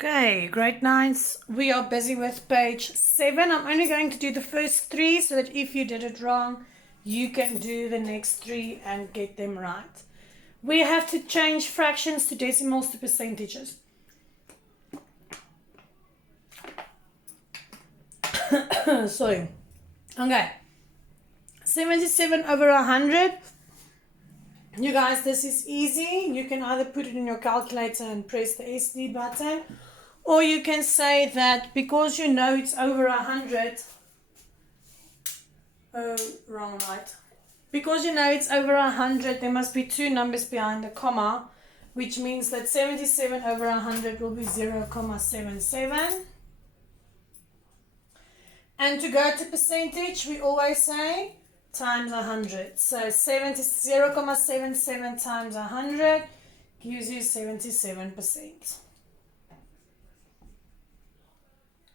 Okay, grade 9s, we are busy with page 7. I'm only going to do the first 3 so that if you did it wrong, you can do the next 3 and get them right. We have to change fractions to decimals to percentages. Sorry. Okay. 77 over 100. You guys, this is easy. You can either put it in your calculator and press the SD button, or you can say that because you know it's over 100. Oh, wrong light. Because you know it's over 100, there must be 2 numbers behind the comma, which means that 77 over 100 will be 0.77. And to go to percentage, we always say times 100. So 0.77 times 100 gives you 77%.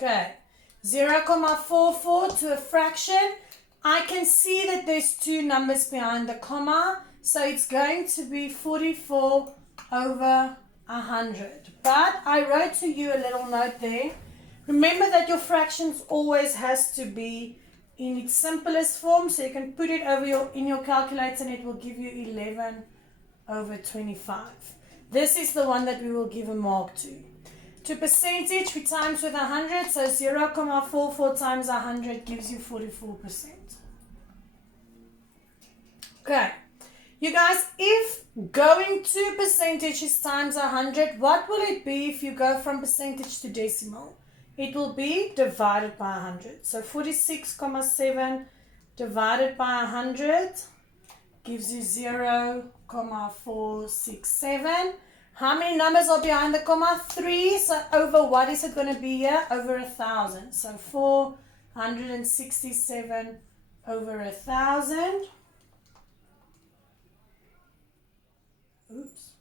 Okay, 0.44 to a fraction. I can see that there's 2 numbers behind the comma, so it's going to be 44 over 100. But I wrote to you a little note there. Remember that your fractions always has to be in its simplest form, so you can put it over in your calculator and it will give you 11 over 25. This is the one that we will give a mark to. To percentage, we times with 100, so 0.44 times 100 gives you 44%. Okay, you guys, if going to percentage is times 100, what will it be if you go from percentage to decimal? It will be divided by 100. So 46.7 divided by 100 gives you 0.467. How many numbers are behind the comma? 3. So over what is it going to be here? Over 1,000. So 467 over 1,000. Oops.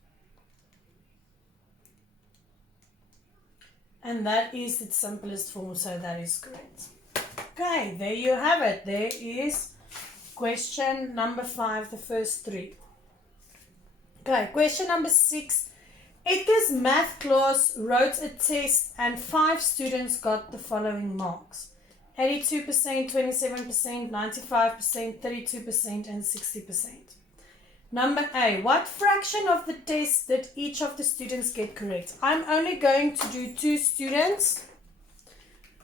And that is its simplest form, so that is correct. Okay, there you have it. There is question number 5, the first 3. Okay, question number 6. Edgar's math class wrote a test and 5 students got the following marks: 82%, 27%, 95%, 32%, and 60%. Number A, what fraction of the test did each of the students get correct? I'm only going to do 2 students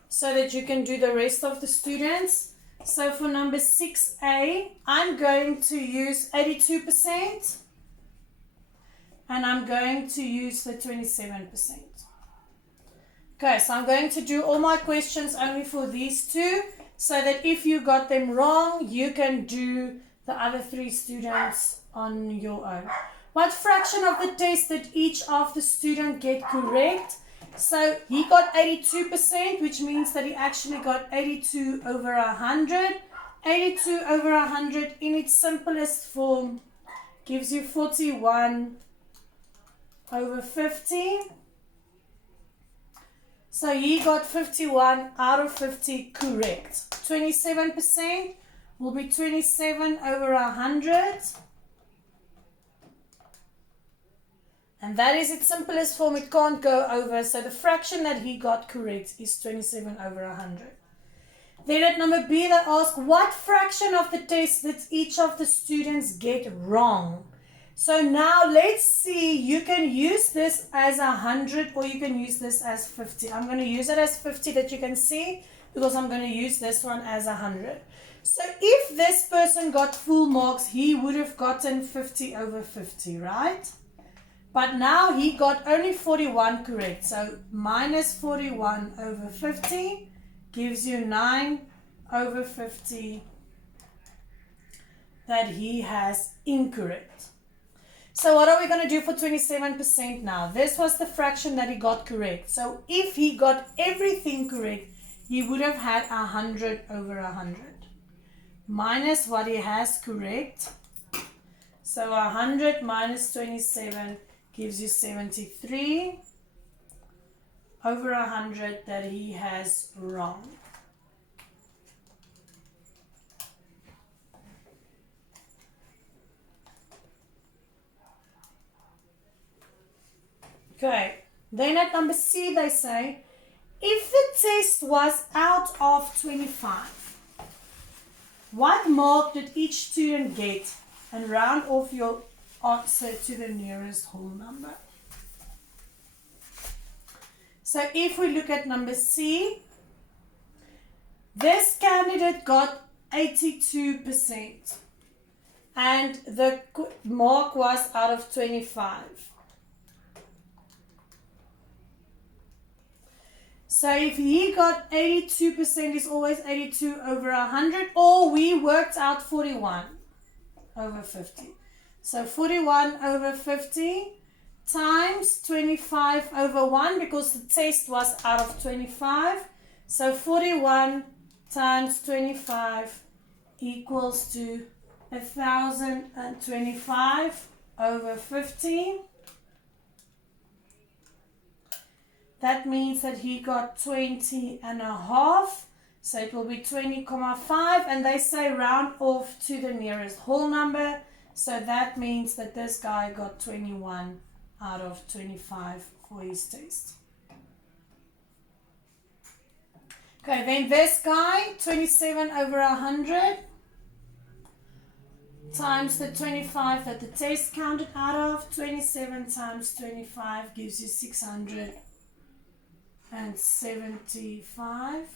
so that you can do the rest of the students. So for number 6A, I'm going to use 82% and I'm going to use the 27%. Okay, so I'm going to do all my questions only for these 2 so that if you got them wrong, you can do the other 3 students on your own. What fraction of the test did each of the student get correct? So he got 82%, which means that he actually got 82 over 100. 82 over 100 in its simplest form gives you 41 over 50. So he got 51 out of 50 correct. 27% will be 27 over 100. And that is its simplest form. It can't go over. So the fraction that he got correct is 27 over 100. Then at number B, they ask, what fraction of the test did each of the students get wrong? So now let's see. You can use this as 100 or you can use this as 50. I'm going to use it as 50 that you can see because I'm going to use this one as 100. So if this person got full marks, he would have gotten 50 over 50, right? But now he got only 41 correct. So minus 41 over 50 gives you 9 over 50 that he has incorrect. So what are we going to do for 27% now? This was the fraction that he got correct. So if he got everything correct, he would have had 100 over 100. Minus what he has correct. So 100 minus 27 gives you 73 over 100 that he has wrong. Okay, Then at number C they say, if the test was out of 25, what mark did each student get? And round off your answer to the nearest whole number. So if we look at number C, this candidate got 82%. And the mark was out of 25. So if he got 82%, is always 82 over 100, or we worked out 41 over 50. So 41 over 50 times 25 over 1, because the test was out of 25. So 41 times 25 equals to 1025 over 50. That means that he got 20 and a half. So it will be 20,5, and they say round off to the nearest whole number. So that means that this guy got 21 out of 25 for his test. Okay, then this guy, 27 over 100 times the 25 that the test counted out of. 27 times 25 gives you 675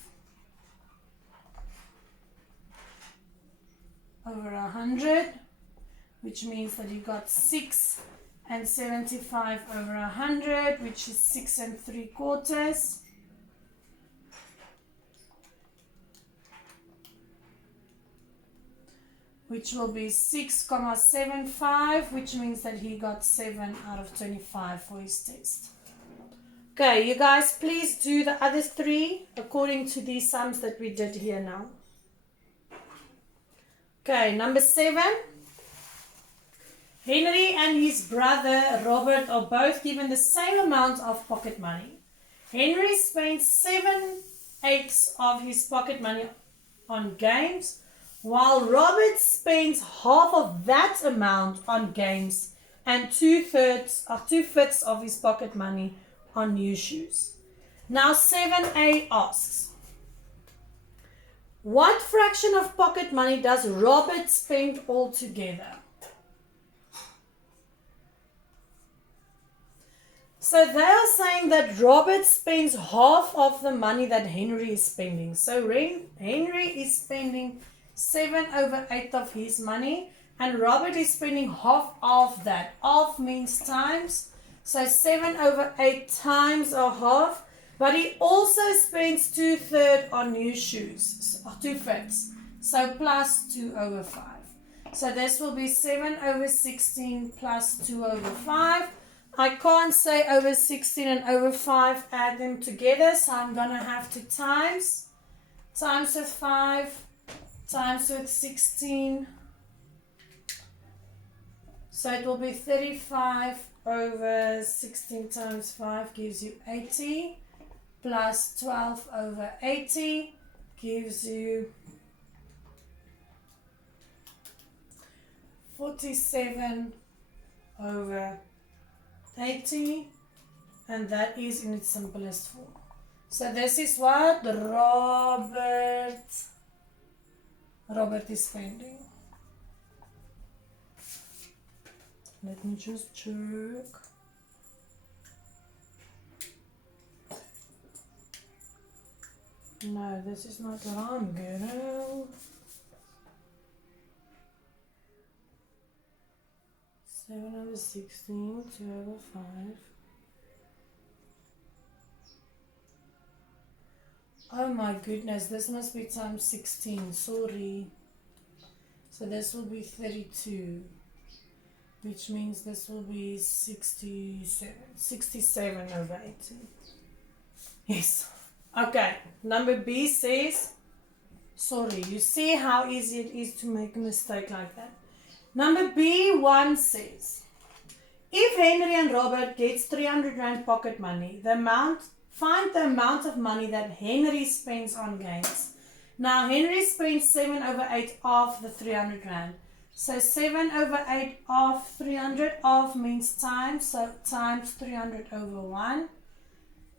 over 100, which means that you got 675 over 100, which is 6 3/4. Which will be 6,75, which means that he got 7 out of 25 for his test. Okay, you guys, please do the other three according to these sums that we did here now. Okay, number 7. Henry and his brother Robert are both given the same amount of pocket money. Henry spent 7/8 of his pocket money on games, while Robert spends half of that amount on games and 2/5 of his pocket money on new shoes. Now 7a asks, what fraction of pocket money does Robert spend altogether? So they are saying that Robert spends half of the money that Henry is spending. So Henry is spending 7/8 of his money, and Robert is spending half of that. Half means times. So 7/8 times a half. But he also spends 2/3 on new shoes. 2/5. So plus 2/5. So this will be 7/16 plus 2/5. I can't say over 16 and over 5, add them together. So I'm going to have to times with 5. Times with 16, so it will be 35 over 16 times 5 gives you 80, plus 12 over 80 gives you 47 over 80, and that is in its simplest form. So this is what Robert is spending. Let me just check. No, this is not what I'm getting. 7/16, 2/5. Oh my goodness, this must be times 16, sorry. So this will be 32, which means this will be 67 over 80. Yes. Okay, number B says, sorry, you see how easy it is to make a mistake like that. Number B1 says, if Henry and Robert gets 300 Rand pocket money, find the amount of money that Henry spends on games. Now, Henry spends 7/8 of the 300 Rand. So 7/8 of 300, of means times, so times 300 over 1.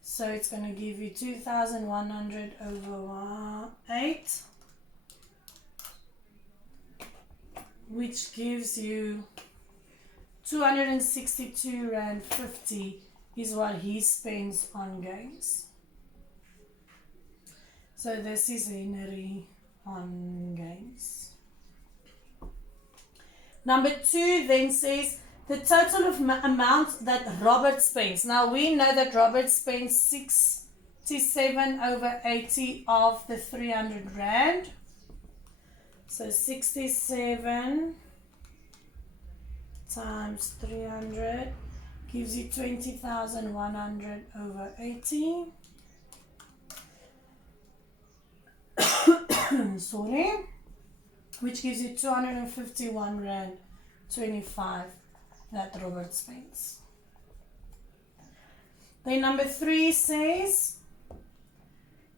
So it's going to give you 2,100 over 8, which gives you 262 Rand 50 is what he spends on games. So this is Henry on games. Number 2 then says the total of amount that Robert spends. Now we know that Robert spends 67 over 80 of the 300 Rand. So 67 times 300 gives you 20,100 over 80. Sorry. Which gives you 251 Rand 25 that Robert spends. Then number 3 says,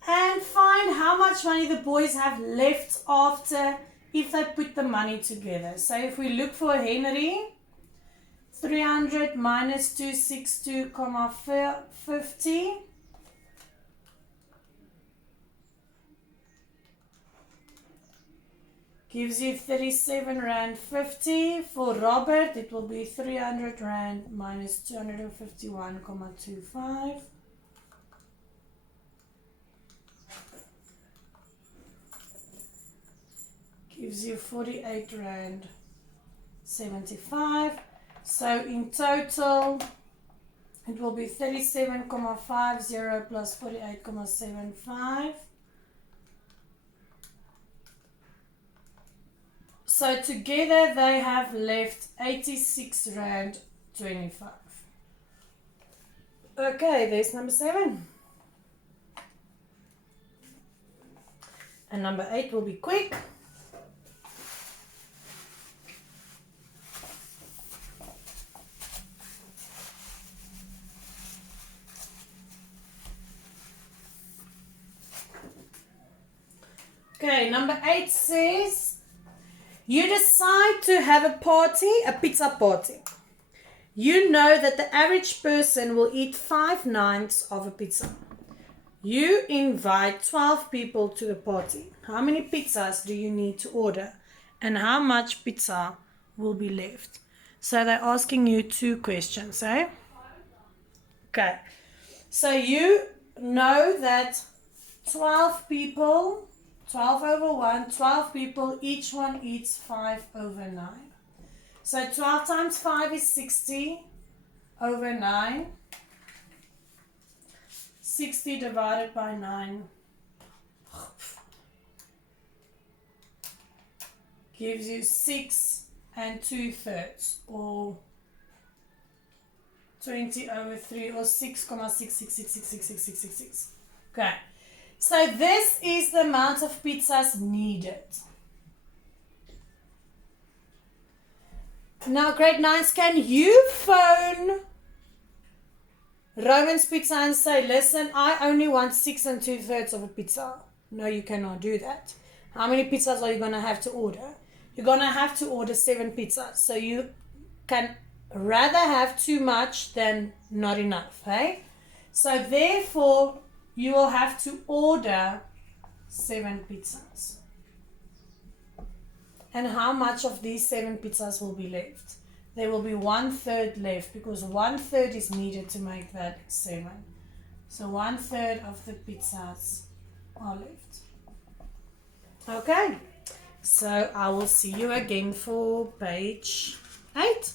and find how much money the boys have left after if they put the money together. So if we look for Henry, 300 minus 262,50 gives you 37 Rand 50. For Robert, it will be 300 Rand minus 251,25. Gives you 48 Rand 75. So in total, it will be 37,50 plus 48,75. So together they have left 86 Rand 25. Okay, there's number 7. And number 8 will be quick. Okay, number 8 says, you decide to have a party, a pizza party. You know that the average person will eat 5/9 of a pizza. You invite 12 people to the party. How many pizzas do you need to order? And how much pizza will be left? So they're asking you 2 questions, eh? Okay. So you know that 12 people, 12 over 1, 12 people, each one eats 5 over 9. So 12 times 5 is 60 over 9. 60 divided by 9 gives you 6 2/3, or 20 over 3, or 6,666666666. Okay. So this is the amount of pizzas needed. Now, grade 9s, can you phone Roman's Pizza and say, listen, I only want 6 2/3 of a pizza? No, you cannot do that. How many pizzas are you going to have to order? You're going to have to order 7 pizzas. So you can rather have too much than not enough, hey? So therefore, you will have to order 7 pizzas. And how much of these 7 pizzas will be left? There will be 1/3 left, because 1/3 is needed to make that 7. So 1/3 of the pizzas are left. Okay, so I will see you again for page 8.